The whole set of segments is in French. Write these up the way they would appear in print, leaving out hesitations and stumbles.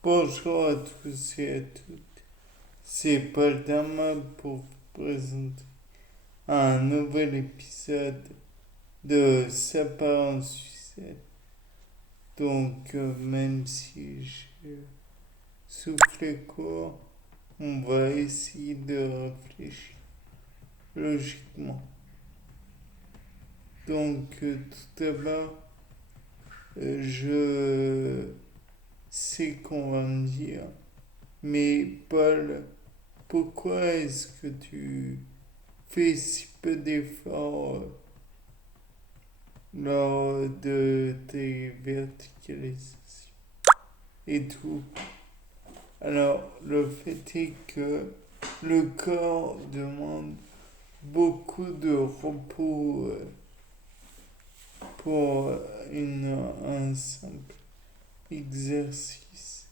Bonjour à tous et à toutes, c'est Paul Dama pour vous présenter un nouvel épisode de Sa part en sucette. Même si je souffle court, on va essayer de réfléchir logiquement. Tout d'abord, je sais qu'on va me dire, mais Paul, pourquoi est-ce que tu fais si peu d'efforts lors de tes verticalisations et tout? Alors, le fait est que le corps demande beaucoup de repos pour un simple exercice.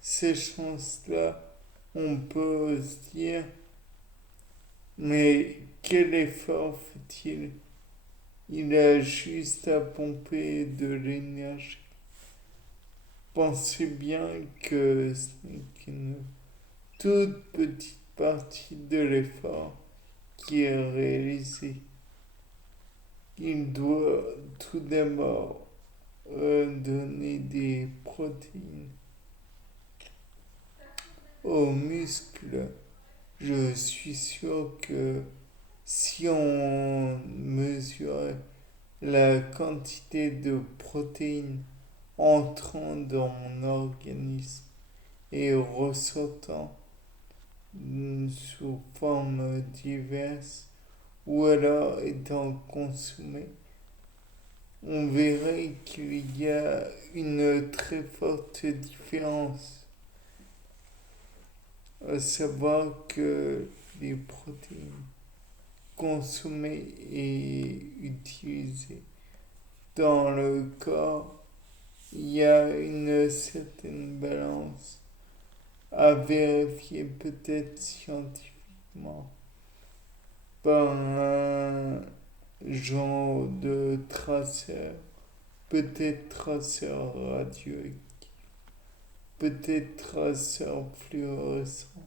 Ces chances-là, on peut se dire, mais quel effort fait-il? Il a juste à pomper de l'énergie. Pensez bien que ce n'est qu'une toute petite partie de l'effort qui est réalisé. Il doit tout d'abord donner des protéines aux muscles. Je suis sûr que si on mesurait la quantité de protéines entrant dans mon organisme et ressortant sous formes diverses ou alors étant consommées, on verrait qu'il y a une très forte différence, à savoir que les protéines consommées et utilisées dans le corps, il y a une certaine balance à vérifier peut-être scientifiquement par un genre de traceur, peut-être traceur radioactif, peut-être traceur fluorescent,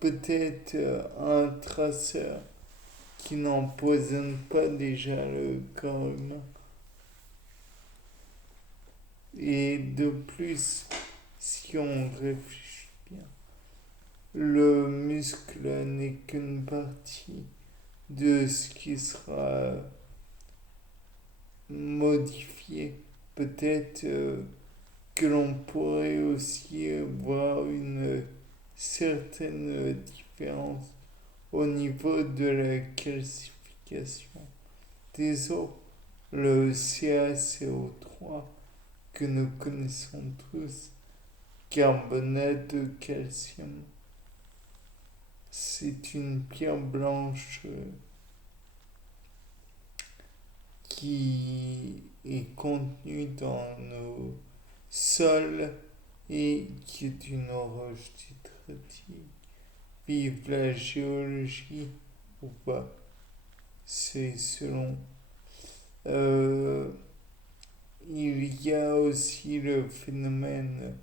peut-être un traceur qui n'empoisonne pas déjà le corps humain. Et de plus, si on réfléchit bien, le muscle n'est qu'une partie de ce qui sera modifié. Peut-être que l'on pourrait aussi voir une certaine différence au niveau de la calcification des os. Le CaCO3 que nous connaissons tous, carbonate de calcium, c'est une pierre blanche qui est contenue dans nos sols et qui est une roche titratique. Vive la géologie ou pas, c'est selon. Euh, il y a aussi le phénomène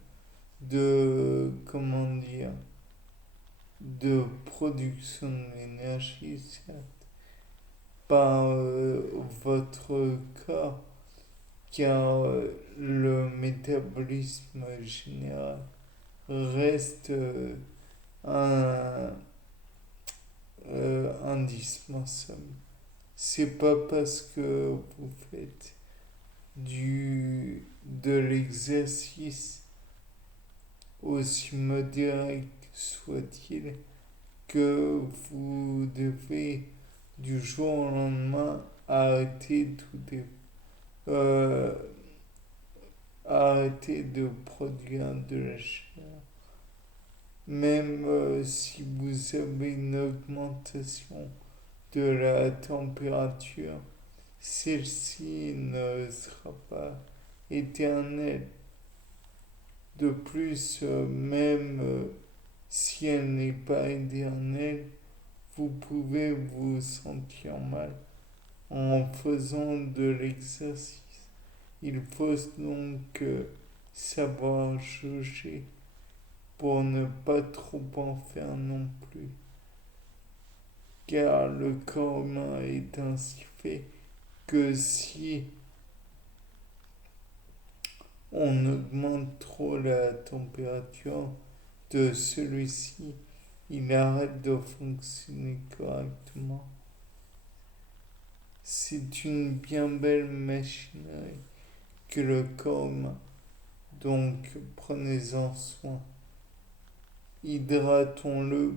de, comment dire, de production d'énergie, certes, par votre corps, car le métabolisme général reste un, indispensable. C'est pas parce que vous faites de l'exercice, aussi modéré soit-il, que vous devez du jour au lendemain euh, arrêter de produire de la chair. Même si vous avez une augmentation de la température, celle-ci ne sera pas éternelle. De plus, même si elle n'est pas éternelle, vous pouvez vous sentir mal en faisant de l'exercice. Il faut donc savoir jauger pour ne pas trop en faire non plus. Car le corps humain est ainsi fait que si on augmente trop la température de celui-ci, il arrête de fonctionner correctement. C'est une bien belle machinerie que le corps humain, donc prenez-en soin. Hydratons-le,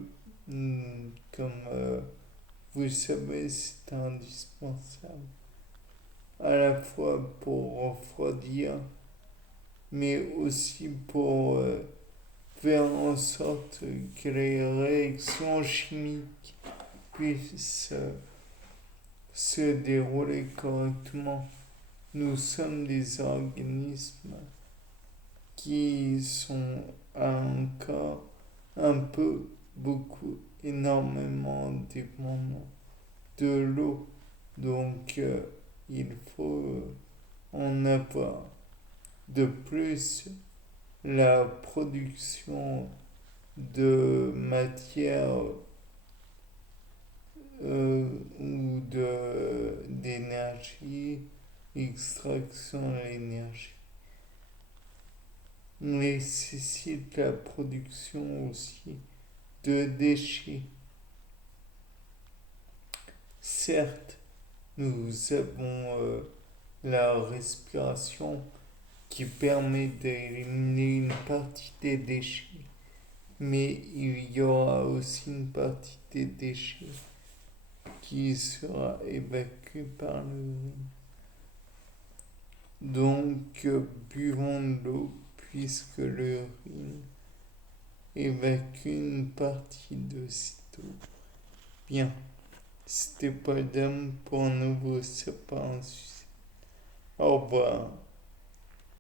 comme vous savez, c'est indispensable, à la fois pour refroidir, mais aussi pour faire en sorte que les réactions chimiques puissent se dérouler correctement. Nous sommes des organismes qui sont encore un peu, beaucoup, énormément dépendants de l'eau. Donc, il faut en avoir. De plus, la production de matière ou d'énergie, extraction de l'énergie, nécessite la production aussi de déchets. Certes, nous avons la respiration qui permet d'éliminer une partie des déchets, mais il y aura aussi une partie des déchets qui sera évacuée par l'urine. Donc, buvons de l'eau puisque l'urine évacue une partie de cette eau. Bien, c'était pas d'âme pour un nouveau sapin. Au revoir.